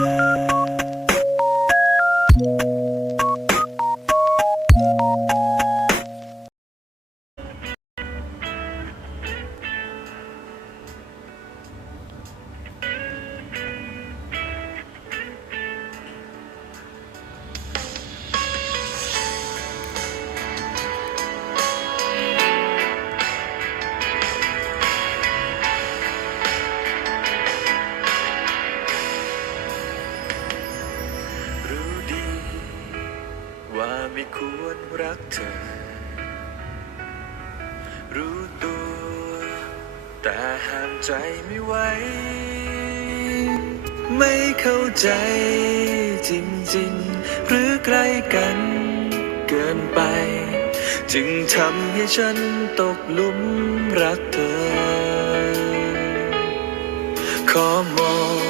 รู้ ควรรักเธอ รู้ตัว แต่ห้ามใจไม่ไหว ไม่เข้าใจจริงๆ หรือใกล้กันเกินไป จึงทำให้ฉันตกหลุมรักเธอ ขอมอง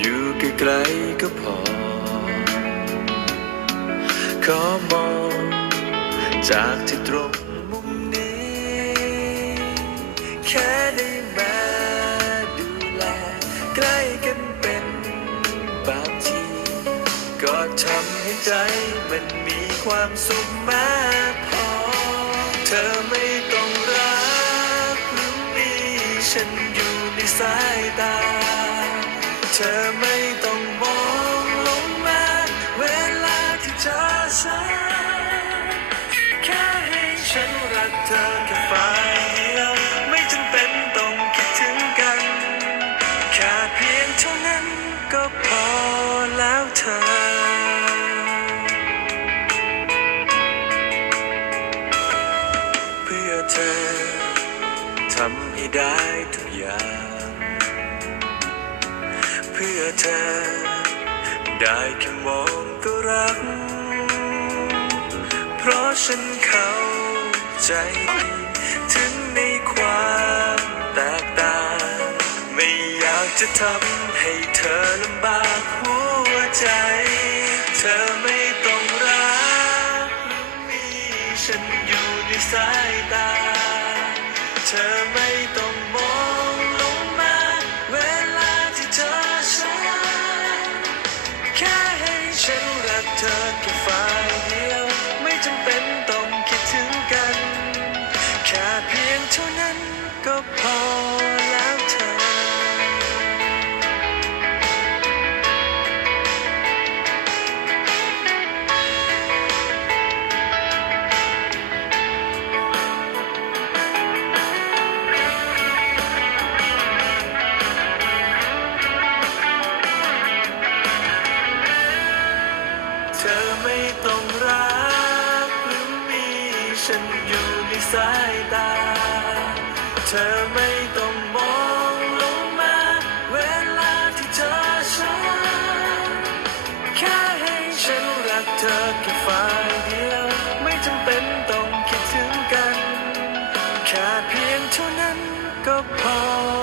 อยู่ไกลๆก็ พอขอมอง จากที่ตรงมุมนี้ แค่ได้มาดูแล ใกล้กันเป็นบางที ก็ทำให้ใจมันมีความสุขมากพอ เธอไม่ต้องรักหรือมีฉันอยู่ในสายตา เธอไม่ ธอแค่ฝ่ายเดียว ไม่จำเป็นต้องคิดถึงกัน แค่เพียงเท่านั้นก็พอแล้วเธอ เพื่อเธอทำให้ได้ทุกอย่าง เพื่อเธอ ได้แค่มองก็รัก เพราะฉันเขา ใจ ถึงในความแตกต่าง ไม่อยากจะทำให้เธอลำบากหัวใจ เธอไม่ต้องรักหรือมีฉันอยู่ในสายตา เธอไม่ต้องมองลงมา เวลาที่เธอฉันแค่ให้ฉันรักเธอแค่ฝ่า เธอไม่ต้องรักหรือมี ฉันอยู่ในสายตา เธอไม่ต้องมองลงมา เวลาที่เธอช้าแค่ให้ฉันรักเธอแค่ฝ่ายเดียว ไม่จำเป็นต้องคิดถึงกัน แค่เพียงเท่านั้นก็พอ